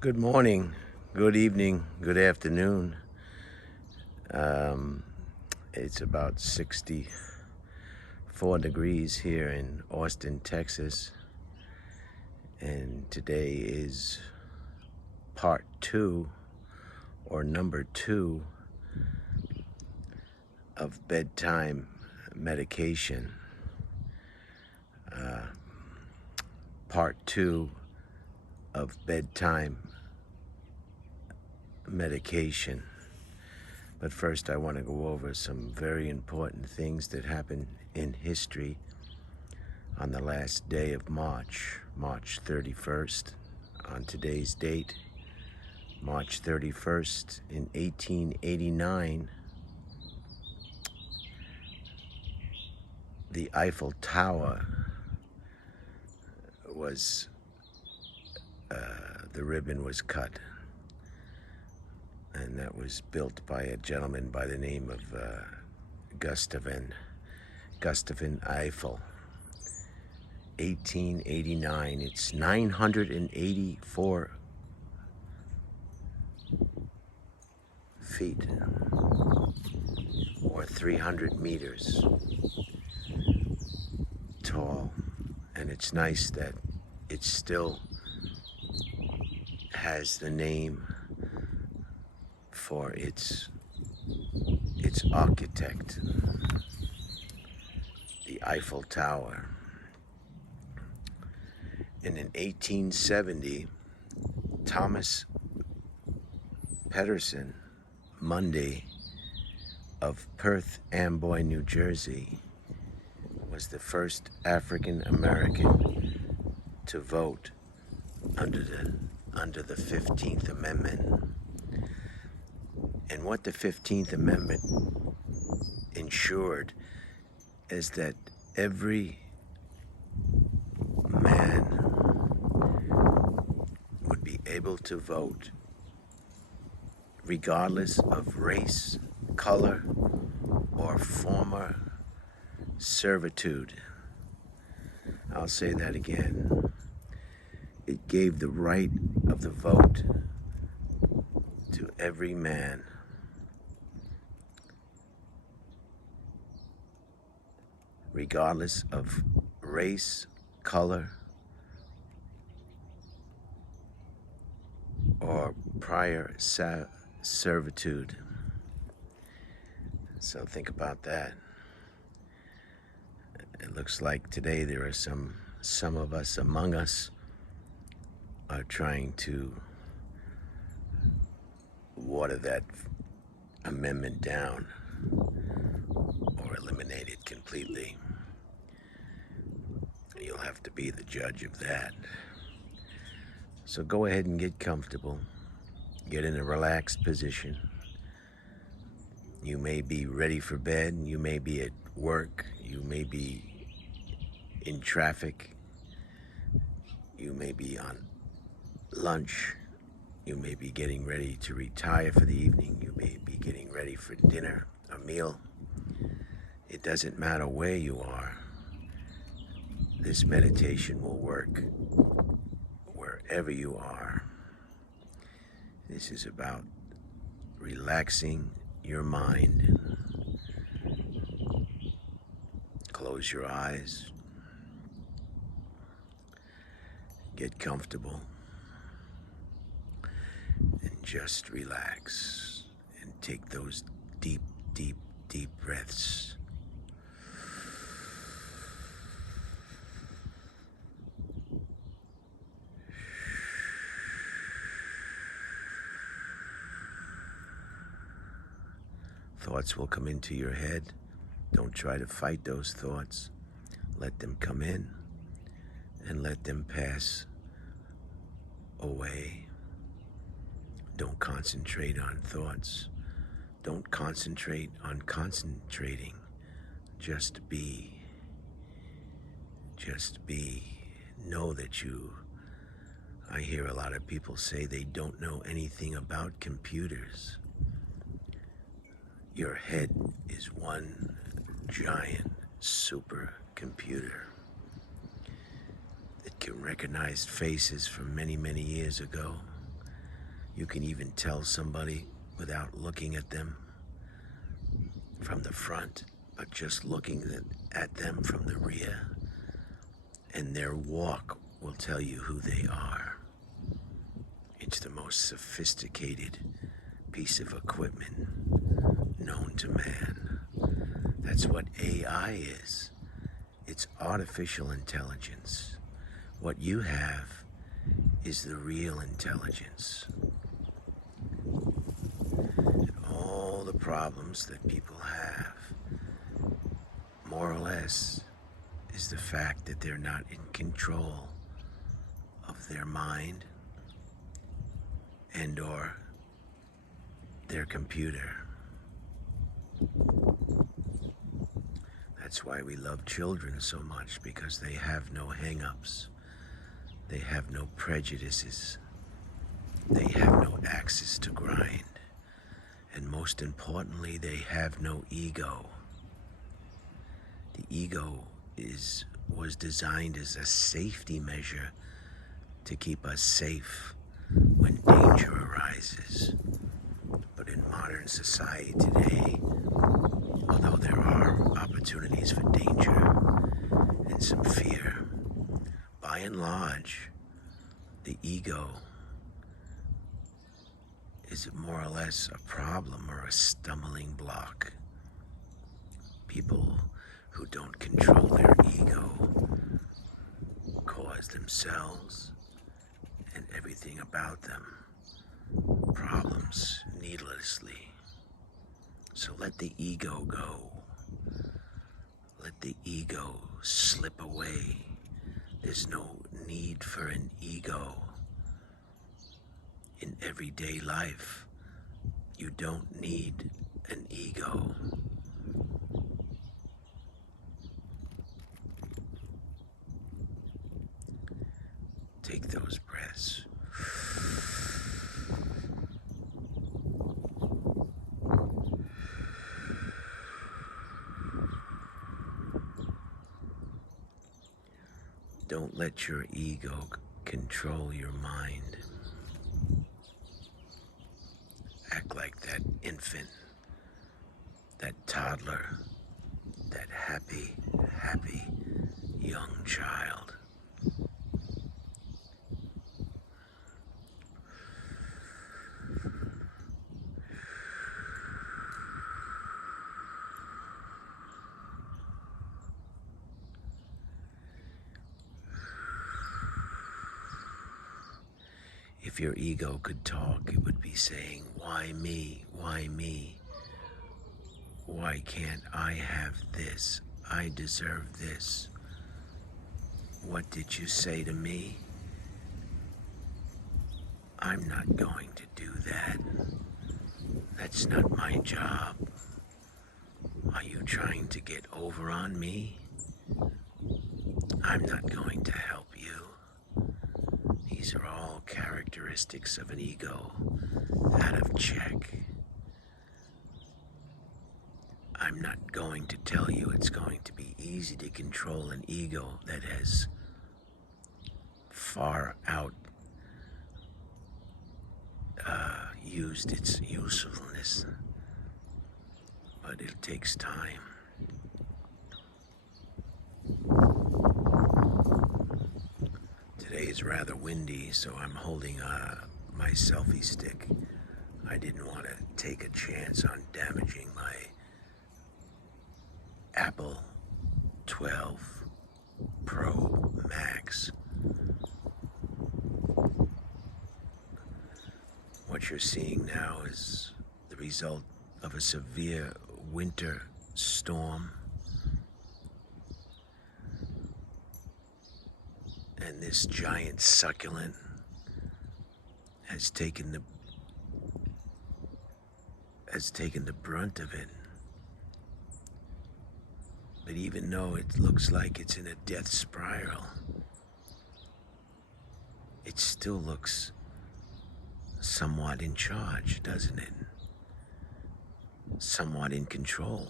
Good morning, good evening, good afternoon. Um, it's about 64 degrees here in Austin, Texas, and today is part two or number two of bedtime medication. Part two of bedtime medication. But first, I want to go over some very important things that happened in history on the last day of March 31st. On today's date, March 31st, in 1889, the Eiffel Tower was, the ribbon was cut. And that was built by a gentleman by the name of Gustav Eiffel. 1889. It's 984 feet or 300 meters tall, and it's nice that it still has the name for its architect, the Eiffel Tower. And in 1870, Thomas Pedersen Mundy of Perth Amboy, New Jersey, was the first African American to vote under the 15th Amendment. And what the 15th Amendment ensured is that every man would be able to vote regardless of race, color, or former servitude. I'll say that again. It gave the right of the vote to every man, regardless of race, color, or prior servitude. So think about that. It looks like today there are some of us among us are trying to water that amendment down or eliminate it completely. You'll have to be the judge of that. So go ahead and get comfortable. Get in a relaxed position. You may be ready for bed. You may be at work. You may be in traffic. You may be on lunch. You may be getting ready to retire for the evening. You may be getting ready for dinner, a meal. It doesn't matter where you are. This meditation will work wherever you are. This is about relaxing your mind. Close your eyes. Get comfortable. And just relax. And take those deep, deep, deep breaths. Thoughts will come into your head. Don't try to fight those thoughts. Let them come in and let them pass away. Don't concentrate on thoughts. Don't concentrate on concentrating. Just be. Just be. Know that I hear a lot of people say they don't know anything about computers. Your head is one giant supercomputer that can recognize faces from many, many years ago. You can even tell somebody without looking at them from the front, but just looking at them from the rear, and their walk will tell you who they are. It's the most sophisticated piece of equipment known to man. That's what AI is. It's artificial intelligence. What you have is the real intelligence. And all the problems that people have, more or less, is the fact that they're not in control of their mind and or their computer. That's why we love children so much, because they have no hang-ups. They have no prejudices. They have no axes to grind. And most importantly, they have no ego. The ego was designed as a safety measure to keep us safe when danger arises. But in modern society today, although there are opportunities for danger and some fear, by and large, the ego is more or less a problem or a stumbling block. People who don't control their ego cause themselves and everything about them problems needlessly. So let the ego go. Let the ego slip away. There's no need for an ego. In everyday life, you don't need an ego. Take those breaths. Don't let your ego control your mind. Act like that infant, that toddler, that happy young child. If your ego could talk, it would be saying, why me? Why me? Why can't I have this? I deserve this. What did you say to me? I'm not going to do that. That's not my job. Are you trying to get over on me? I'm not going to help you. These are all characteristics of an ego out of check. I'm not going to tell you it's going to be easy to control an ego that has far out used its usefulness, but it takes time. Today is rather windy, so I'm holding my selfie stick. I didn't want to take a chance on damaging my Apple 12 Pro Max. What you're seeing now is the result of a severe winter storm. And this giant succulent has taken the brunt of it. But even though it looks like it's in a death spiral, it still looks somewhat in charge, doesn't it? Somewhat in control.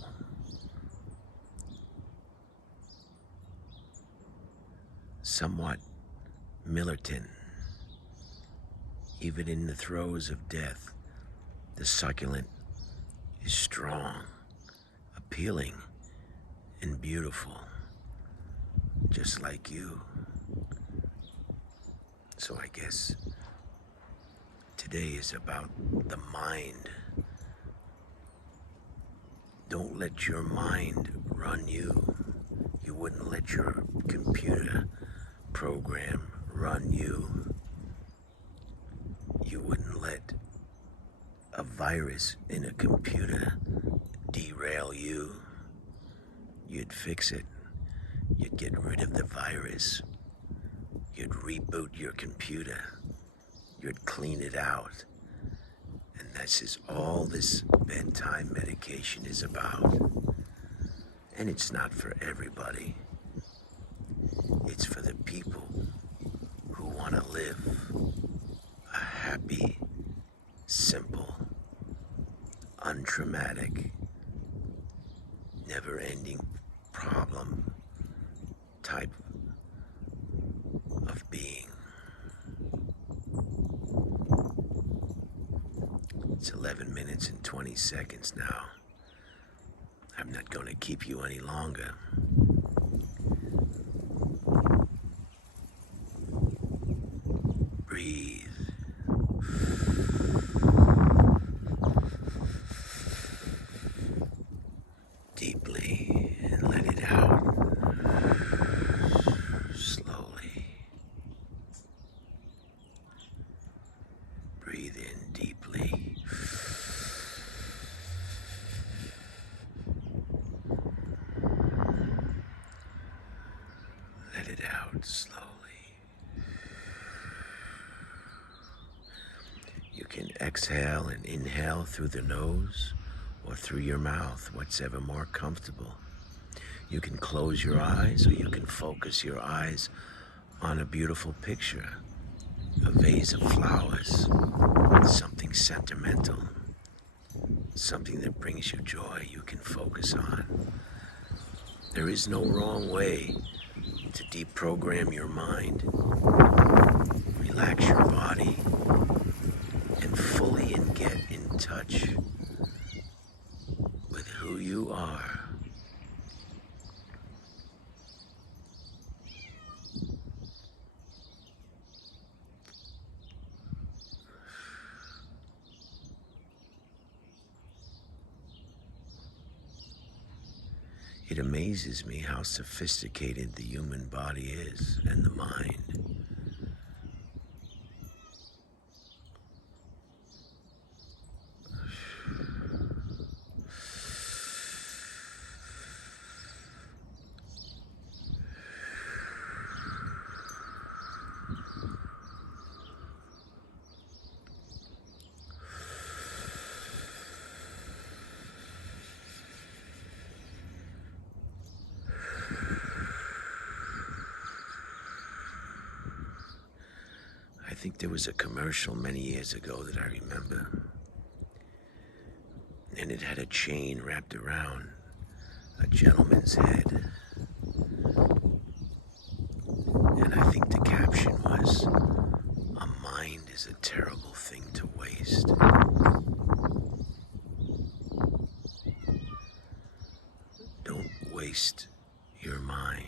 Somewhat militant. Even in the throes of death, the succulent is strong, appealing, and beautiful, just like you. So I guess today is about the mind. Don't let your mind run you. You wouldn't let your computer program run you. You wouldn't let a virus in a computer derail you. You'd fix it. You'd get rid of the virus. You'd reboot your computer. You'd clean it out. And this is all this bedtime medication is about. And it's not for everybody. It's for the people who want to live a happy, simple, untraumatic, never-ending problem type of being. It's 11 minutes and 20 seconds now. I'm not going to keep you any longer. Breathe. Deeply and let it out slowly. Breathe in deeply. Let it out slowly. You can exhale and inhale through the nose or through your mouth, whatever more comfortable. You can close your eyes or you can focus your eyes on a beautiful picture, a vase of flowers, something sentimental, something that brings you joy you can focus on. There is no wrong way to deprogram your mind, relax your body, and fully get in touch with who you are. It amazes me how sophisticated the human body is and the mind. I think there was a commercial many years ago that I remember, and it had a chain wrapped around a gentleman's head, and I think the caption was, "A mind is a terrible thing to waste." Don't waste your mind.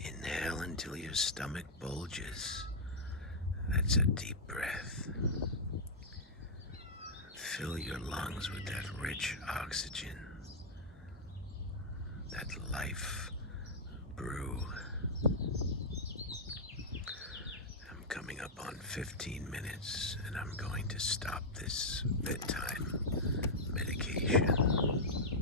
Inhale until your stomach bulges. That's a deep breath. Fill your lungs with that rich oxygen, that life brew. I'm coming up on 15 minutes and I'm going to stop this bedtime medication.